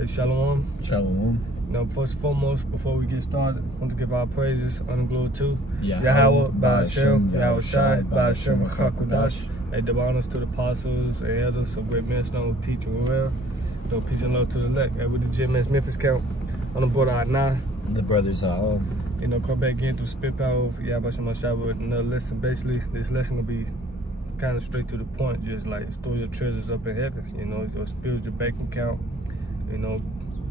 Hey, Shalom. Shalom. Now, first and foremost, before we get started, I want to give our praises, honor, and glory to Yahweh, Ba'ashem, Yahweh Shai, Ba'ashem, Chakudash. Hey, the honors to the apostles and elders, so great men, who teach and well. Peace and love to the elect. Hey, with the Jim Man's Memphis count on the board out now. The brothers are all. Come back again to the spit power of Yahweh Shai with another lesson. Basically, this lesson will be kind of straight to the point, just like store your treasures up in heaven, your spiritual bank account,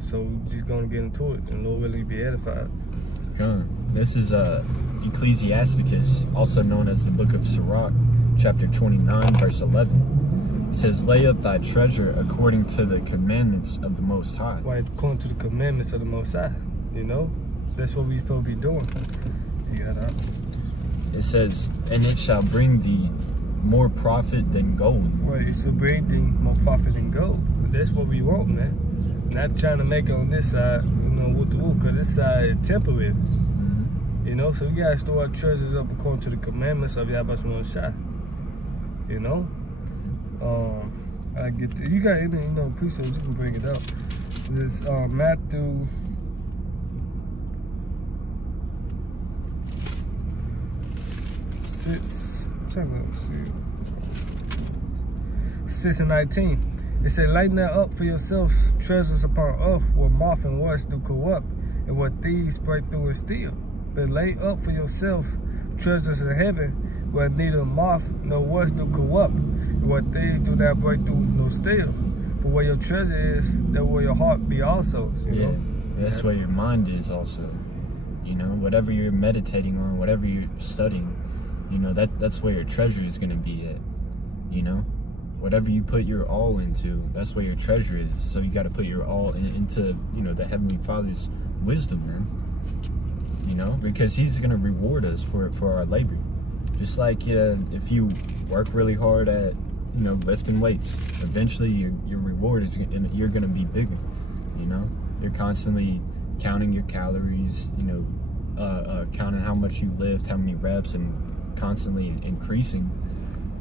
so we're just gonna get into it and Lord really be edified. This is Ecclesiasticus, also known as the book of Sirach, chapter 29, verse 11. It says, lay up thy treasure according to the commandments of the Most High. Right, according to the commandments of the Most High, that's what we supposed to be doing. It says, and it shall bring thee more profit than gold. Right, it shall bring thee more profit than gold. That's what we want, man. Not trying to make it on this side, because this side is temporary. So we gotta store our treasures up according to the commandments of Yahweh Shai. I get the, you got any, precepts, you can bring it up. This Matthew 6:19. It said, lighten that up for yourselves treasures upon earth, where moth and rust do corrupt, and where thieves break through and steal. But lay up for yourself treasures in heaven, where neither moth nor rust do corrupt, and where thieves do not break through nor steal. For where your treasure is, there will your heart be also. That's where your mind is also. Whatever you're meditating on, whatever you're studying, that's where your treasure is going to be at. Whatever you put your all into, that's where your treasure is. So you got to put your all into, the Heavenly Father's wisdom, man. Because He's going to reward us for our labor. Just like if you work really hard at, lifting weights, eventually your reward is, you're going to be bigger. You're constantly counting your calories, counting how much you lift, how many reps, and constantly increasing.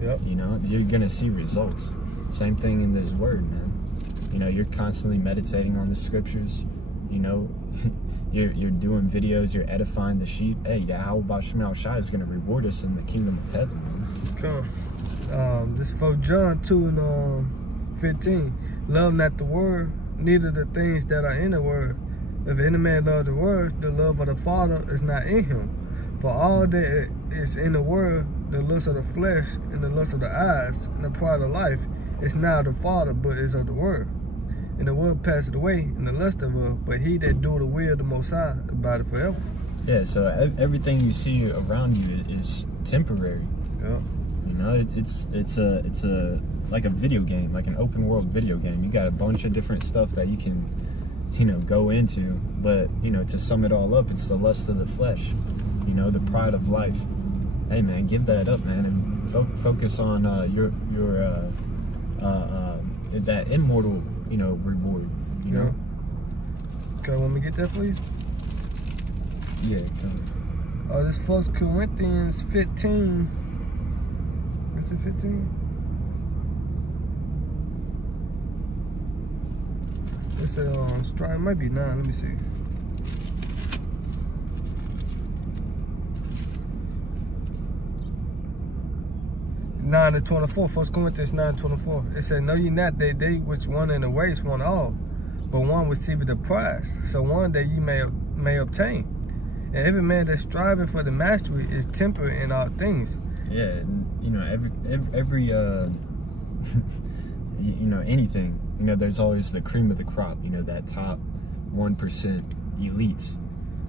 Yep. You're gonna see results. Same thing in this word, man. You're constantly meditating on the scriptures. You're doing videos. You're edifying the sheep. Hey, Yahweh Shai is gonna reward us in the kingdom of heaven, man. This is 1 John 2:15. Love not the world, neither the things that are in the world. If any man love the world, the love of the Father is not in him. For all that is in the world, the lust of the flesh, and the lust of the eyes, and the pride of life, is not of the Father, but is of the world. And the world passeth away, and the lust of it, but he that doeth the will of the Most High abideth forever. Yeah, so everything you see around you is temporary. Yeah. It's like a video game, like an open world video game. You got a bunch of different stuff that you can, go into, but to sum it all up, it's the lust of the flesh, the pride of life. Hey man, give that up, man, and focus on that immortal, reward. Yeah. Okay, want me to get that for you? Yeah. This 1 Corinthians 15. Is it 15? It's a strike. It might be 9. Let me see. 9:24. 1 Corinthians 9:24. It said, know ye not that they which won in the race won all, but one receiveth the prize. So one that ye may obtain. And every man that striveth for the mastery is temperate in all things. Yeah, every anything. There's always the cream of the crop. That top 1% elites.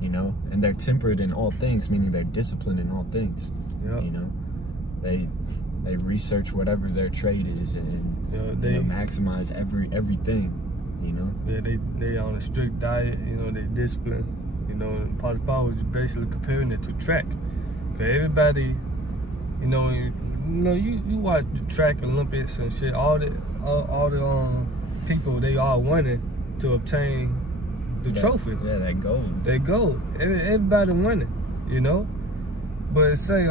And they're temperate in all things, meaning they're disciplined in all things. Yep. They research whatever their trade is and they maximize everything. Yeah, they on a strict diet. They discipline. Apostle Paul was basically comparing it to track. Okay, everybody, you watch the track Olympics and shit. All the people, they all winning to obtain the trophy. Yeah, that gold. That gold. Everybody winning. But it say,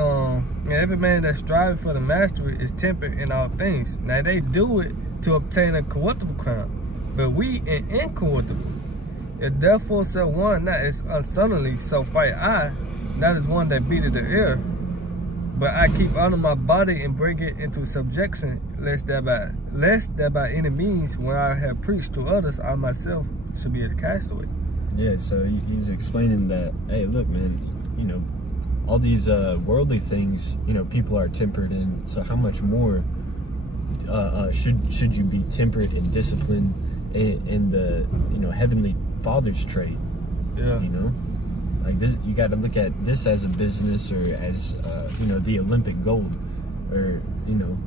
every man that striving for the mastery is tempered in all things. Now they do it to obtain a corruptible crown, but we incorruptible. If therefore so one that is unsoundly, so fight I, that is one that beateth the air. But I keep honor my body and bring it into subjection, lest that by any means, when I have preached to others, I myself should be a castaway. Yeah, so he's explaining that, hey, look, man, you know, all these worldly things, you know, people are tempered in. So how much more should you be tempered and disciplined in the, you know, heavenly Father's trade? Yeah. You know, like this, you got to look at this as a business, or as you know, the Olympic gold, or you know,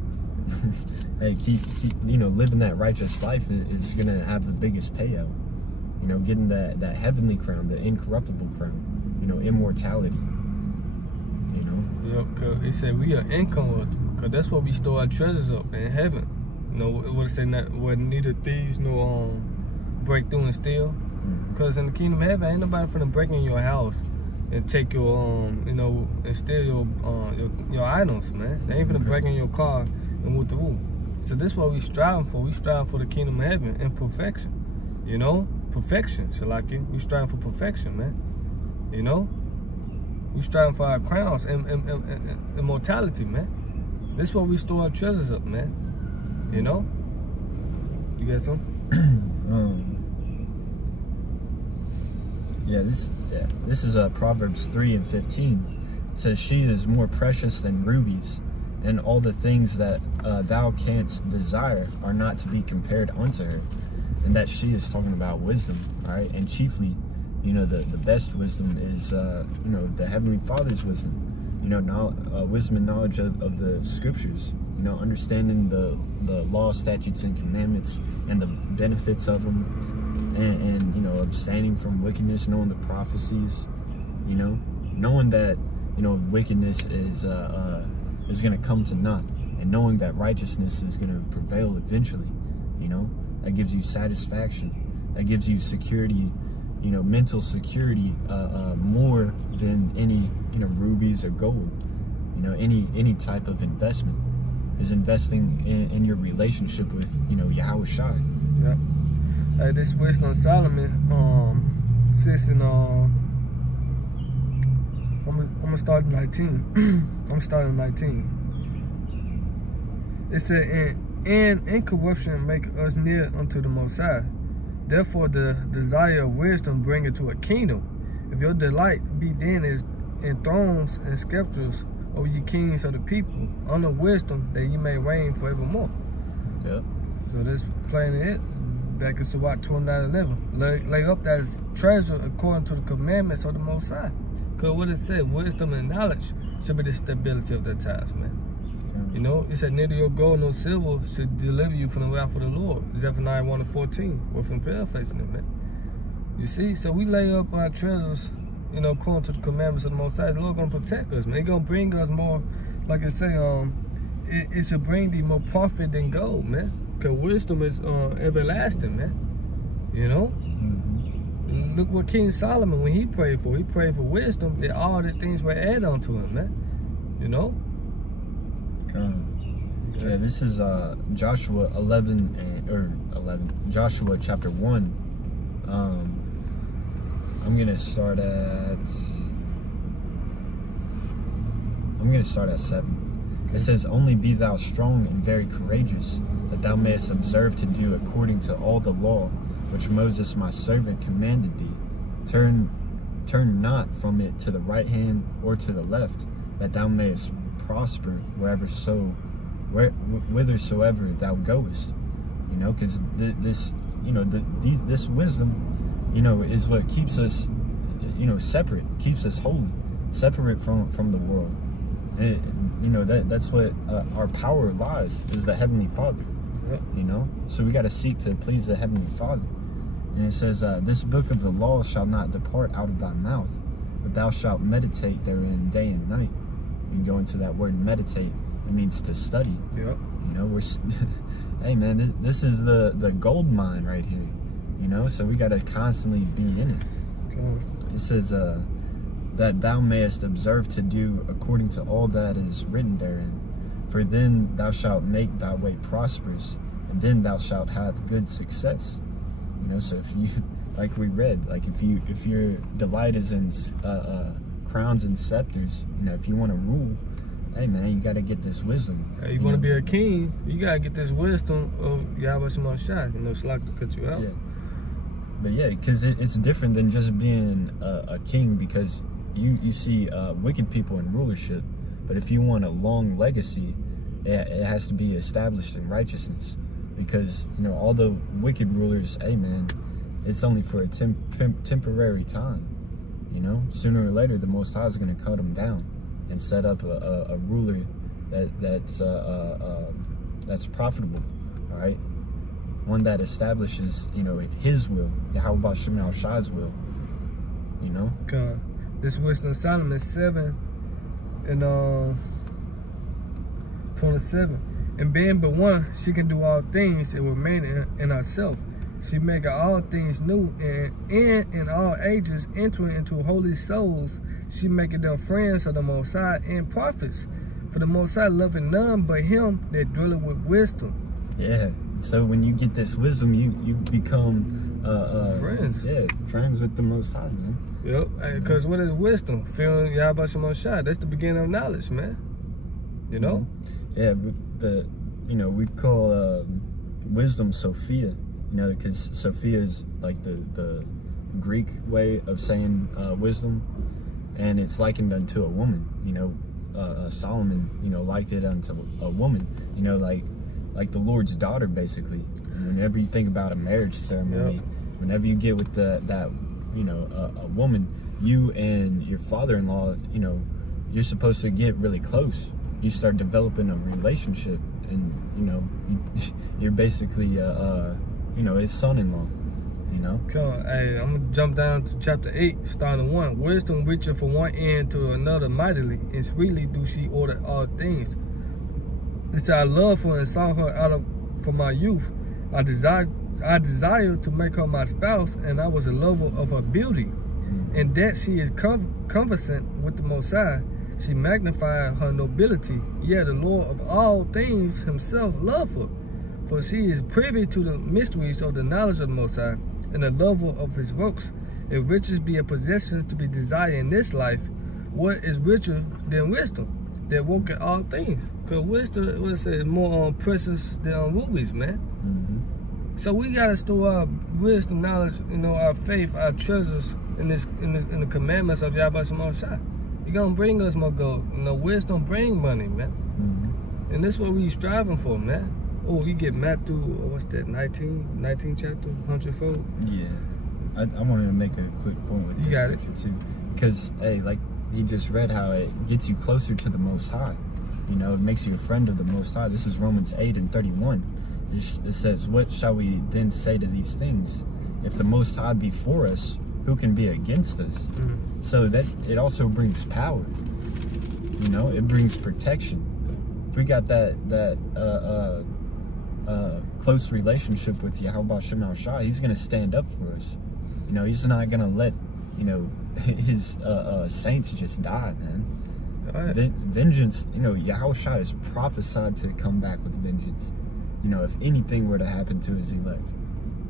hey, keep you know, living that righteous life is gonna have the biggest payout. You know, getting that heavenly crown, the incorruptible crown. You know, immortality. You know. Yep. Cause he said we are incorruptible, cause that's where we store our treasures up in heaven. You know, what it say, not where neither thieves nor break through and steal. Because in the kingdom of heaven, ain't nobody finna break in your house and take your, you know, and steal your items, man. They ain't finna break in your car and with the roof. So this is what we striving for. We striving for the kingdom of heaven and perfection. You know? Perfection, Shalaki. We striving for perfection, man. You know? We striving for our crowns and immortality, man. This is what we store our treasures up, man. You know? You got some? This is Proverbs 3:15. It says, she is more precious than rubies, and all the things that thou canst desire are not to be compared unto her. And that she is talking about wisdom, all right? And chiefly, you know, the best wisdom is, you know, the Heavenly Father's wisdom. You know, wisdom and knowledge of the scriptures. You know, understanding the law, statutes, and commandments, and the benefits of them. And you know, abstaining from wickedness, knowing the prophecies, you know, knowing that, you know, wickedness is going to come to naught, and knowing that righteousness is going to prevail eventually. You know, that gives you satisfaction, that gives you security, you know, mental security, more than any, you know, rubies or gold. You know, any type of investment is investing in your relationship with, you know, Yahweh Shai. Yeah. This wisdom Solomon, sis, and I'm gonna start in 19. I'm starting 19. It said, and incorruption make us near unto the Most High. Therefore, the desire of wisdom bring it to a kingdom. If your delight be then is in thrones and scepters over ye kings of the people, under wisdom that ye may reign forevermore. Yep. So that's plain it. Back in Sirach 29:11. Lay up that treasure according to the commandments of the Most High. Because what it said, wisdom and knowledge should be the stability of the times, man. You know, it said, neither your gold nor silver should deliver you from the wrath of the Lord. Zephaniah 1:14. We're from paraphrasing it, man. You see, so we lay up our treasures, you know, according to the commandments of the Most High. The Lord gonna protect us, man. He gonna bring us more, like it say, it should bring thee more profit than gold, man. Because wisdom is everlasting, man. You know? Mm-hmm. Look what King Solomon, when he prayed for wisdom, that all the things were added onto him, man. You know? Yeah, this is Joshua 11, Joshua chapter 1. I'm gonna start at 7. It says, only be thou strong and very courageous, that thou mayest observe to do according to all the law which Moses my servant commanded thee. Turn not from it to the right hand or to the left, that thou mayest prosper whithersoever thou goest. You know, because this, you know, this wisdom, you know, is what keeps us, you know, separate, keeps us holy, separate from the world. You know, that's what our power lies, is the Heavenly Father. Yep. You know, so we got to seek to please the Heavenly Father. And it says, this book of the law shall not depart out of thy mouth, but thou shalt meditate therein day and night. You go into that word meditate, it means to study. Yep. You know, hey man, this is the gold mine right here. You know, so we got to constantly be in it. Cool. It says, that thou mayest observe to do according to all that is written therein. For then thou shalt make thy way prosperous, and then thou shalt have good success. You know, so if you, like we read, like if your delight is in crowns and scepters, you know, if you want to rule, hey man, you got to get this wisdom. Hey, you want to be a king, you got to get this wisdom of Yahweh Shema Shai. You know, it's like to cut you out. Yeah. But yeah, because it's different than just being a king, because you see wicked people in rulership. But if you want a long legacy, it has to be established in righteousness. Because, you know, all the wicked rulers, hey man, it's only for a temporary time. You know, sooner or later, the Most High is going to cut them down and set up a ruler that's profitable, all right? One that establishes, you know, His will, Yahweh Shema Shai's will, you know? God. This Wisdom of Solomon 7 and 27. And being but one, she can do all things and remain in herself. She maketh all things new, and in all ages entering into holy souls. She maketh them friends of the Most High and prophets. For the Most High loving none but him that dwelleth with wisdom. Yeah. So when you get this wisdom, you become friends. Yeah, friends with the Most High, man. Yep. Because what is wisdom? Fearing Yahweh Shema Shai. That's the beginning of knowledge, man. You know? Yeah, but you know, we call wisdom Sophia, you know, because Sophia is like the Greek way of saying wisdom, and it's likened unto a woman. You know, Solomon, you know, liked it unto a woman. You know, like the Lord's daughter, basically. And whenever you think about a marriage ceremony, yep, whenever you get with that, you know, a woman, you and your father-in-law, you know, you're supposed to get really close. You start developing a relationship, and you know, you're basically you know, his son-in-law. You know. Come, hey, I'm gonna jump down to chapter 8, starting 1. Wisdom reacheth from one end to another mightily, and sweetly do she order all things. This I love her and saw her from my youth. I desire to make her my spouse, and I was a lover of her beauty. And that she is conversant with the Most High, she magnified her nobility. Yet the Lord of all things himself loved her. For she is privy to the mysteries of the knowledge of the Most High, and the lover of his works. If riches be a possession to be desired in this life, what is richer than wisdom that worketh all things? Because wisdom, what it say, is more precious than rubies, man. So we gotta store our wisdom, knowledge, you know, our faith, our treasures in the commandments of Yahweh Shema Shai. You're gonna bring us more gold. You know, wisdom bring money, man. And that's what we striving for, man. Oh, you get Matthew, what's that, 19 chapter, 100-fold? Yeah. I wanted to make a quick point with this scripture too. Because, hey, like he just read how it gets you closer to the Most High. You know, it makes you a friend of the Most High. This is Romans 8 and 31. It says, what shall we then say to these things? If the Most High be for us, who can be against us? So that it also brings power. You know, it brings protection. If we got that close relationship with Yahweh Shema Shai, he's gonna stand up for us. You know, he's not gonna let, you know, his saints just die, man. Right. Vengeance, you know, Yahweh Shai is prophesied to come back with vengeance. You know, if anything were to happen to his elect,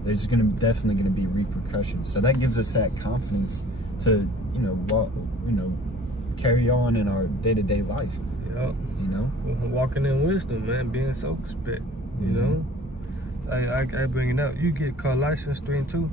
there's definitely gonna be repercussions. So that gives us that confidence to, you know, carry on in our day-to-day life. Yep. You know, walking in wisdom, man, being circumspect. You know, I bring it up. You get Colossians 3 and 2.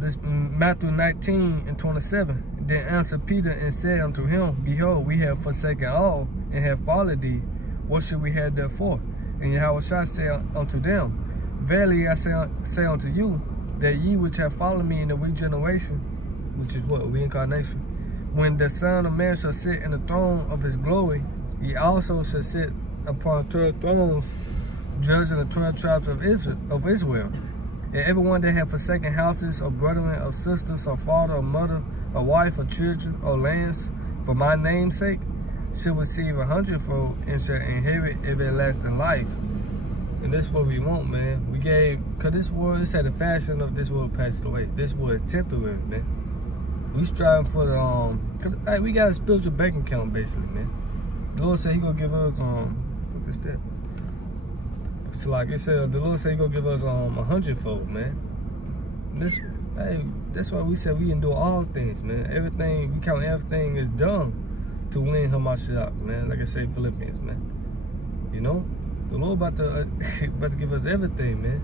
This Matthew 19 and 27. Then answered Peter and said unto him, Behold, we have forsaken all and have followed thee. What should we have therefore? And Yahweh shall say unto them, Verily I say unto you, that ye which have followed me in the regeneration, which is what? Reincarnation. When the Son of Man shall sit in the throne of his glory, ye also shall sit upon 12 thrones, judging the 12 tribes of Israel. And everyone that hath forsaken houses, or brethren, or sisters, or father, or mother, or wife, or children, or lands, for my name's sake, shall receive 100-fold and shall inherit everlasting life. And that's what we want, man. We gave, because this world, it said the fashion of this world passed away. This world is temporary, man. We strive for the, hey, we got a spiritual bank account, basically, man. The Lord said he gonna give us, what is that? So like it said, the Lord said he gonna give us 100-fold, man. That's why we said we can do all things, man. Everything, we count everything is done to win Hamashiach, man. Like I say, Philippians, man. You know, the Lord about to give us everything, man,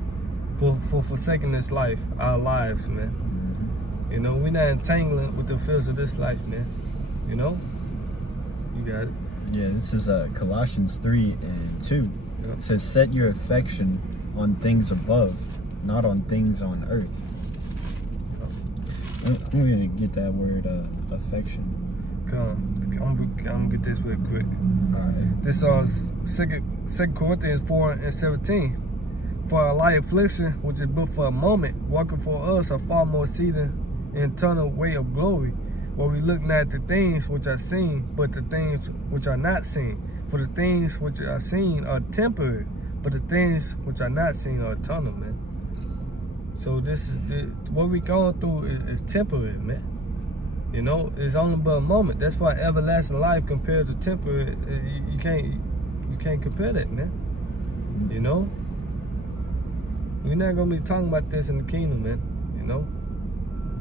for forsaking this life, our lives, man. You know, we're not entangling with the fears of this life, man. You know, you got it. Yeah, this is Colossians 3:2. Yeah. It says, "Set your affection on things above, not on things on earth." I'm gonna get that word, affection. I'm gonna get this real quick. All right. This is 2 Corinthians 4:17. For our light affliction, which is but for a moment, working for us a far more exceeding eternal weight of glory, where we look not at the things which are seen, but the things which are not seen. For the things which are seen are temporary, but the things which are not seen are eternal, man. So this is what we going through is temporary, man. You know, it's only but a moment. That's why everlasting life compared to temporary, you can't compare that, man. You know, we're not gonna be talking about this in the kingdom, man. You know.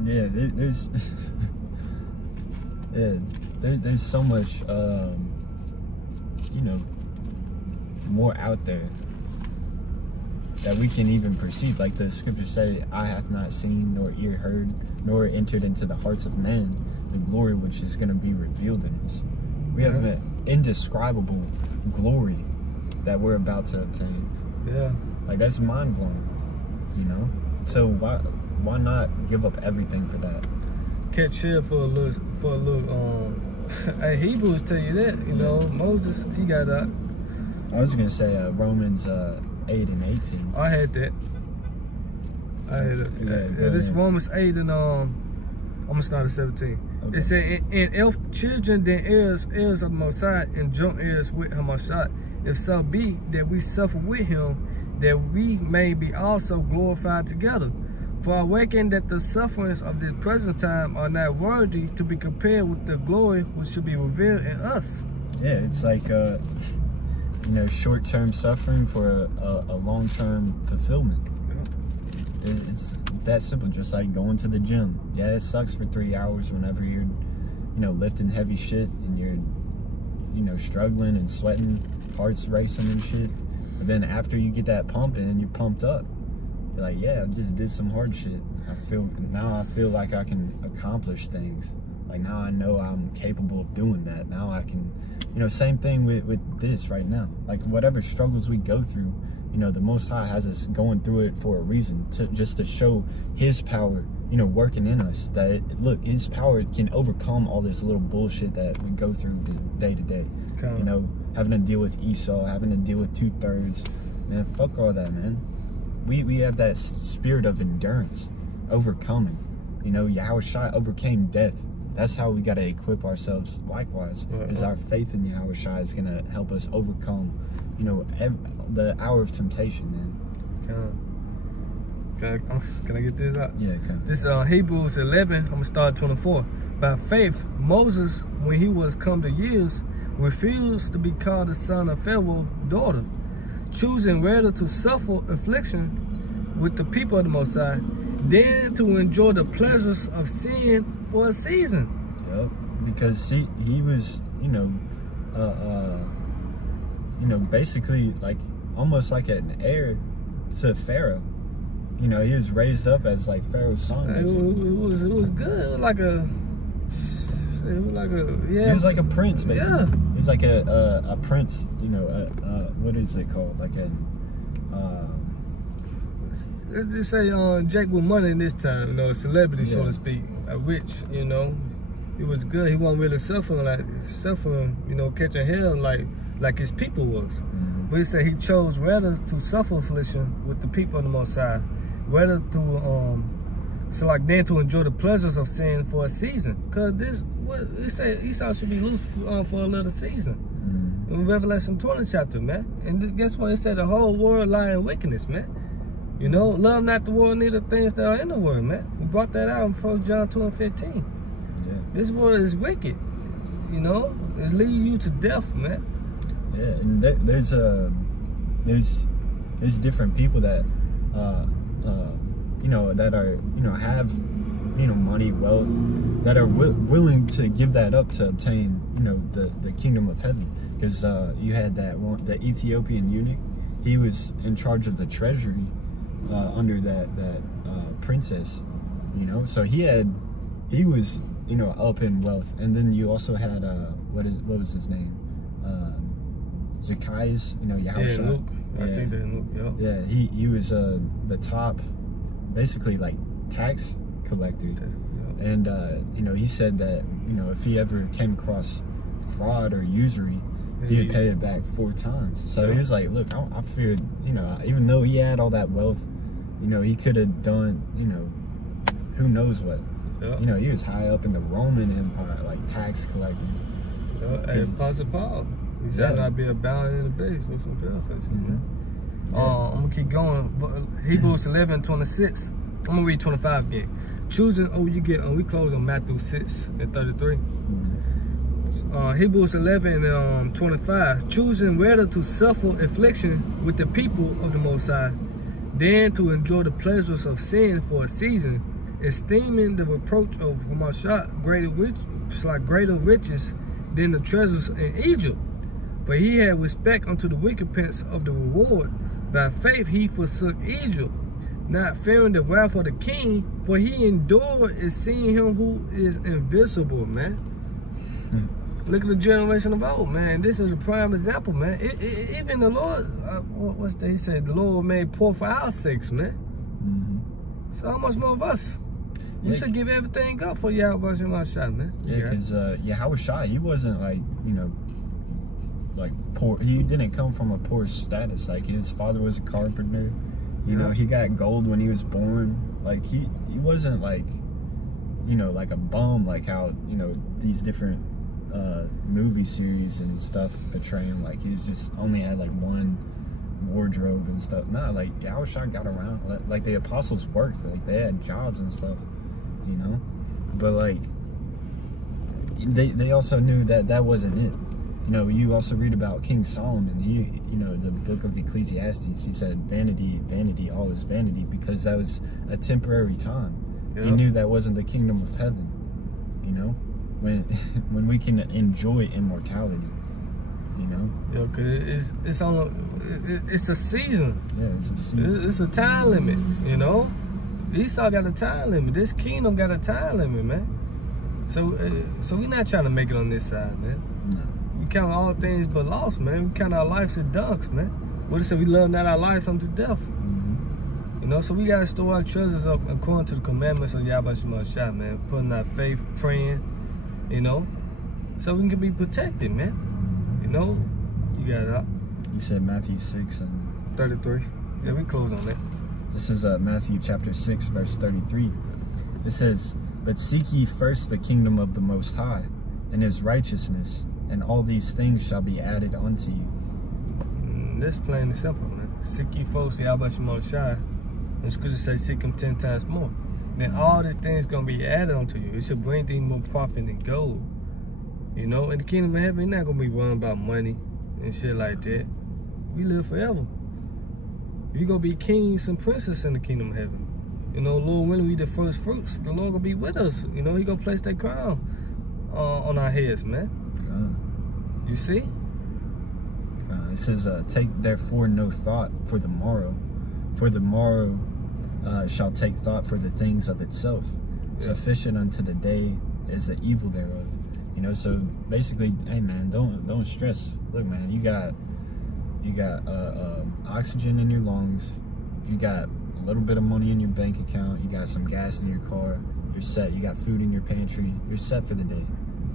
Yeah, there's there's so much, you know, more out there that we can even perceive. Like the scriptures say, "Eye hath not seen, nor ear heard, nor entered into the hearts of men the glory which is going to be revealed in us." We have an indescribable glory that we're about to obtain. Yeah. Like, that's mind blowing, you know. So why not give up everything for that? Catch share for a little. Hey, Hebrews tell you that. You know, Moses, he got that. I was gonna say Romans 8:18. I had that. Yeah, this Romans 8 and I'm gonna start at 17. Okay. It said, and if children then heirs of the Most High, and joint heirs with Hamashiach, if so be that we suffer with him, that we may be also glorified together. For I reckon that the sufferings of this present time are not worthy to be compared with the glory which should be revealed in us. Yeah, it's like you know, short-term suffering for a long-term fulfillment. It's that simple, just like going to the gym. Yeah, it sucks for 3 hours whenever you're, you know, lifting heavy shit and you're, you know, struggling and sweating, heart's racing and shit. But then after you get that pumping and you're pumped up, you're like, yeah, I just did some hard shit. Now I feel like I can accomplish things. Like, now I know I'm capable of doing that. Now I can, you know, same thing with this right now. Like, whatever struggles we go through, you know, the Most High has us going through it for a reason, just to show his power, you know, working in us. That, look, his power can overcome all this little bullshit that we go through day to day. You know, having to deal with Esau, having to deal with 2/3. Man, fuck all that, man. We have that spirit of endurance, overcoming. You know, Yahushua overcame death. That's how we got to equip ourselves likewise. Is our faith in Yahushua is going to help us overcome, you know, the hour of temptation, man. Can I get this out? Yeah, come. This Hebrews 11, I'm going to start at 24. By faith, Moses, when he was come to years, refused to be called the son of Pharaoh's daughter, choosing rather to suffer affliction with the people of the Most High, than to enjoy the pleasures of sin for a season. Yep, because he was, you know, basically like almost like an heir to Pharaoh. You know, he was raised up as like Pharaoh's son. It was good. It was like a yeah. He was like a prince, basically. Yeah. He was like a prince. You know, what is it called? Like a let's just say Jack with money in this time, you know, a celebrity, so to speak, a rich, you know. It was good. He wasn't really suffering, you know, catching hell like his people was. But he said he chose rather to suffer affliction with the people of the Most High, rather to than to enjoy the pleasures of sin for a season. Cause he said Esau should be loose for a little season. In Revelation 20 chapter, man. And guess what? It said the whole world lie in wickedness, man. You know, love not the world, neither things that are in the world, man. We brought that out in 1 John 2:15. Yeah. This world is wicked. You know, it's leading you to death, man. Yeah, and there's different people that, you know, that are, you know, have, you know, money, wealth, that are willing to give that up to obtain, you know, the kingdom of heaven. Because you had that one, the Ethiopian eunuch. He was in charge of the treasury under that princess, you know. So he was, you know, up in wealth. And then you also had what was his name? Zacchaeus, you know, Yahushua. Yeah, Luke. I think they're in Luke. Yeah, he was the top, basically like tax collector. And you know, he said that, you know, if he ever came across fraud or usury, he would pay it back 4 times. So he was like, look, I feared, you know, even though he had all that wealth, you know, he could have done, you know, who knows what. You know, he was high up in the Roman Empire, like tax collecting. Hey, Apostle Paul, he said not be abound in the base with some benefits, man. I'm gonna keep going. Hebrews 11:26. I'm gonna read 25 again. Choosing, we close on Matthew 6:33. Hebrews 11:25. Choosing rather to suffer affliction with the people of the Most High, than to enjoy the pleasures of sin for a season, esteeming the reproach of Hamashiach greater riches than the treasures in Egypt. For he had respect unto the recompense of the reward. By faith he forsook Egypt, not fearing the wrath of the king, for he endured is seeing him who is invisible, man. Look at the generation of old, man. This is a prime example, man. Even the Lord, what's that? He said, the Lord made poor for our sakes, man. So how much more of us? We should give everything up for Yahweh Shemashah, man. Yeah, because Yahushua, he wasn't like, you know, like poor. He didn't come from a poor status. Like his father was a carpenter. You know, he got gold when he was born. Like he wasn't like, you know, like a bum, like how, you know, these different movie series and stuff portray him. Like he was just only had like one wardrobe and stuff. Nah, like Yahushua got around. Like the apostles worked. Like they had jobs and stuff, you know. But like they also knew that that wasn't it. You know, you also read about King Solomon. He, you know, the book of Ecclesiastes, he said, vanity, vanity, all is vanity, because that was a temporary time. He knew that wasn't the kingdom of heaven, you know, when we can enjoy immortality, you know. Yeah, cause it's a season. Yeah, it's a season. It's a time limit, you know. Esau got a time limit. This kingdom got a time limit, man. So we're not trying to make it on this side, man. No. We count all things but lost, man. We count our lives as dunks, man. What it said, we love not our lives unto death. You know, so we gotta store our treasures up according to the commandments of Yahweh Shemashah, man. Putting our faith, praying, you know, so we can be protected, man. You know, you got it up. You said Matthew 6 and 33. Yeah, we close on that. This is Matthew chapter 6, verse 33. It says, but seek ye first the kingdom of the Most High, and his righteousness, and all these things shall be added unto you. This plain and simple, man. Seek ye first Yahweh Shemashah, and scripture says seek him 10 times more. Then all these things gonna be added unto you. It should bring thee more profit than gold. You know, in the kingdom of heaven, you're not gonna be worrying about money and shit like that. We live forever. You're gonna be kings and princes in the kingdom of heaven. You know, Lord, when we the first fruits, the Lord gonna be with us. You know, he gonna place that crown on our heads, man. You see? It says, take therefore no thought for the morrow shall take thought for the things of itself. Sufficient unto the day is the evil thereof. You know, so basically, hey man, don't stress. Look, man, you got oxygen in your lungs, you got a little bit of money in your bank account, you got some gas in your car, you're set. You got food in your pantry, you're set for the day.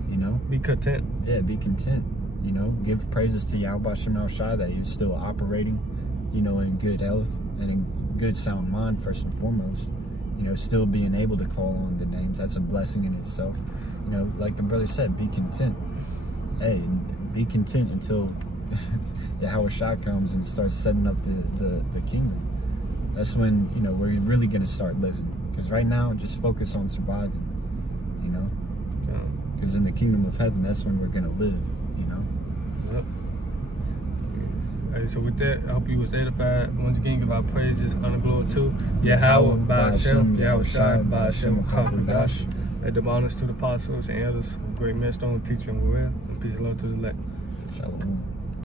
You know, be content. Yeah, be content. You know, give praises to Yahweh Shemashah that you're still operating, you know, in good health and in good sound mind, first and foremost. You know, still being able to call on the names, that's a blessing in itself. You know, like the brother said, be content. Hey, be content until Yahushua comes and starts setting up the kingdom. That's when, you know, we're really going to start living. Because right now, just focus on surviving, you know. Because in the kingdom of heaven, that's when we're going to live, you know. Yep. Okay, so with that, I hope you was edified. Once again, give our praises, honor, glory to Yahweh, Ba'ashem, Yahweh Shai, Ba'ashem, Kakwadash. Let the honors to the apostles and elders, great millstone, teaching, and peace and love to the elect. Shalom.